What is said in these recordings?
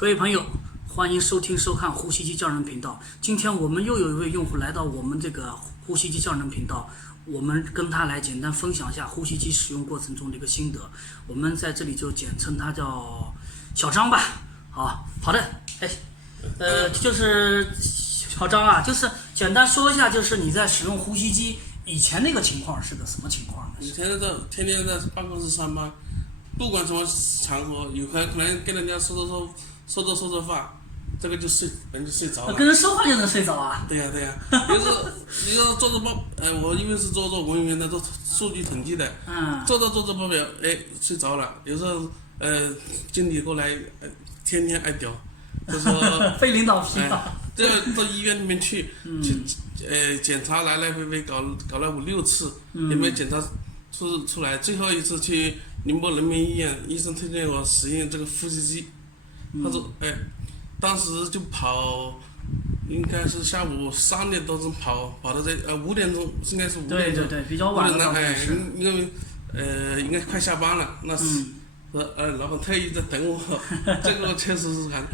各位朋友，欢迎收听收看呼吸机匠人频道。今天我们又有一位用户来到我们这个呼吸机匠人频道，我们跟他来简单分享一下呼吸机使用过程中的一个心得。我们在这里就简称他叫小张吧。好的，就是小张啊，就是简单说一下，就是你在使用呼吸机以前那个情况是个什么情况呢？以前天天在办公室上班，不管什么场合，有可能跟人家说着话，这个人就睡着了。跟人说话就能睡着啊？对呀。有时候你要做着报，我因为是做文员的，做数据统计的，做着报表，睡着了。有时候经理过来，天天挨屌，就说被领导批了。这到医院里面去检查来回搞了5-6次，也没检查出来。最后一次去宁波人民医院，医生推荐我使用这个呼吸机。他说，当时就跑，应该是下午3点多钟跑到这5点钟，应该是5点钟。对，比较晚了。因为应该快下班了，那是老板特意在等我，这个确实是看。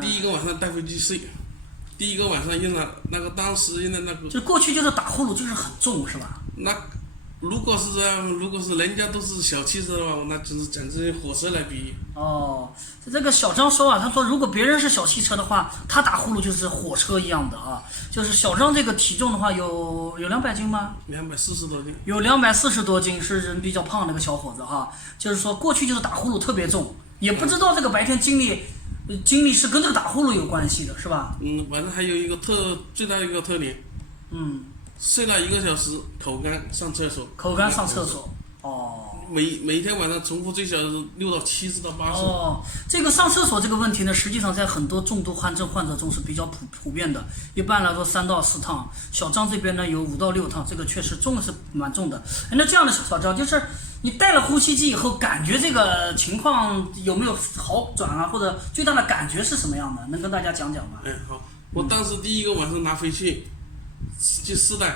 第一个晚上带回去睡，第一个晚上用了那个当时用的那个。就过去就是打呼噜就是很重是吧？那如果是这样，如果是人家都是小汽车的话，那就是简直用火车来比喻。这个小张说啊，他说如果别人是小汽车的话，他打呼噜就是火车一样的啊。就是小张这个体重的话有200斤吗？240多斤。有240多斤，是人比较胖的一个小伙子哈。就是说过去就是打呼噜特别重，也不知道这个白天经历是跟这个打呼噜有关系的，是吧？反正还有一个最大的一个特点。睡了1个小时，口干上厕所。每天晚上重复最少是6到7次到8次。这个上厕所这个问题呢，实际上在很多重度汗症患者中是比较普遍的。一般来说3到4趟，小张这边呢有5到6趟，这个确实重是蛮重的。那这样的小张，就是你戴了呼吸机以后，感觉这个情况有没有好转啊？或者最大的感觉是什么样的？能跟大家讲讲吗？好，我当时第一个晚上拿回去就试戴，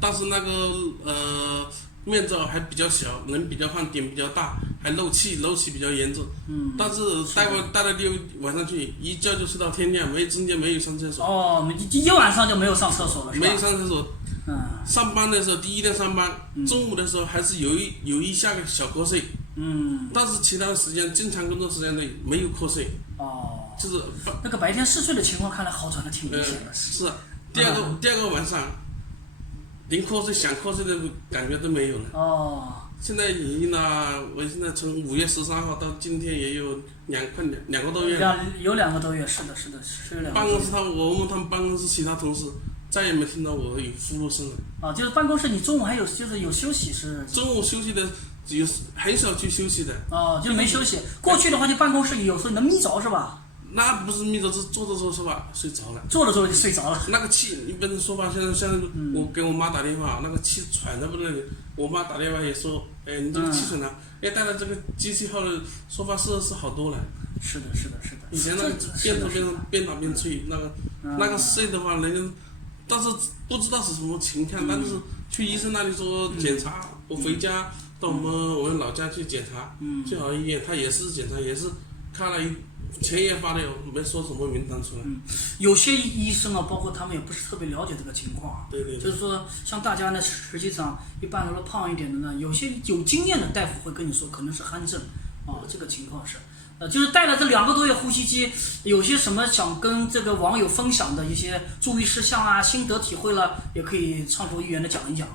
当时那个面罩还比较小，人比较胖，点比较大，还漏气比较严重。但是戴了晚上去，一觉就睡到天亮，中间没有上厕所。一晚上就没有上厕所了，是吧？没有上厕所。上班的时候，第一天上班，中午的时候还是有一下个小瞌睡。但是其他的时间，正常工作时间内没有瞌睡。就是那个白天嗜睡的情况，看来好转的挺明显的。是。第二个晚上，连瞌睡想瞌睡的感觉都没有了。现在已经我现在从5月13号到今天也有两个多月了。有2个多月，是的，是有2个多月。办公室我问他们办公室其他同事，再也没听到我有呼噜声了。就是办公室你中午还有休息是？中午休息的很少去休息的。就没休息。过去的话，就办公室有时候能眯着是吧？那不是眯着，是坐着说话睡着了。坐着就睡着了。那个气，一般人说话，像我给我妈打电话，那个气喘的不得了。我妈打电话也说，你这个气喘了。带了这个机器后的说话是好多了。是的。以前那个边打边吹，那个睡的话，人家，但是不知道是什么情况，但是去医生那里说检查，我回家到我们老家去检查，最好医院他也是检查，也是看了前夜发的，没说什么名单出来。有些医生啊，包括他们也不是特别了解这个情况。对。就是说，像大家呢，实际上一般来说胖一点的呢，有些有经验的大夫会跟你说，可能是汗症。这个情况是，就是戴了这2个多月呼吸机，有些什么想跟这个网友分享的一些注意事项啊、心得体会了，也可以畅所欲言的讲一讲。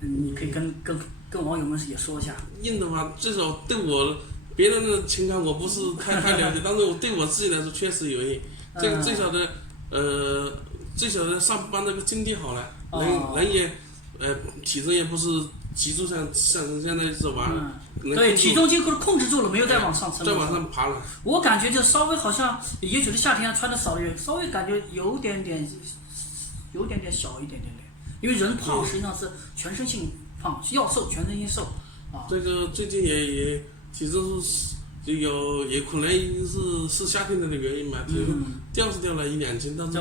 你可以跟网友们也说一下。用的话，至少对我。别人的情况我不是太了解，但是我对我自己来说确实有用。这个最小的上班那个经济好了，人也体重也不是急速上升，现在是对，体重几乎控制住了，没有再往上升。再往上爬了。我感觉就稍微好像，也许是夏天穿的少一点，稍微感觉有点点小一点点，因为人胖实际上是全身性胖，要瘦全身性瘦。这个最近也。其实也可能是夏天的原因嘛，就掉了1-2斤，但是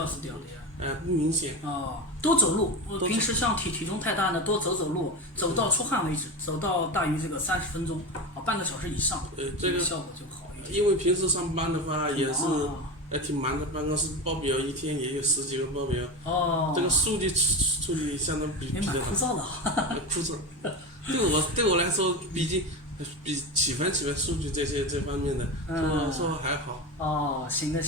不明显。多走路，平时像体重太大呢，多走路，走到出汗为止，走到大于这个30分钟，半个小时以上，这个效果就好一点。因为平时上班的话也是哦挺忙的，办公室报表一天也有10几个报表，这个数据处理相当比较也蛮枯燥的。枯燥。对我来说，毕竟比喜欢数据这方面的，说还好。哦，行的，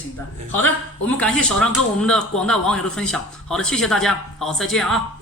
好的，我们感谢小张跟我们的广大网友的分享。好的，谢谢大家，好，再见啊。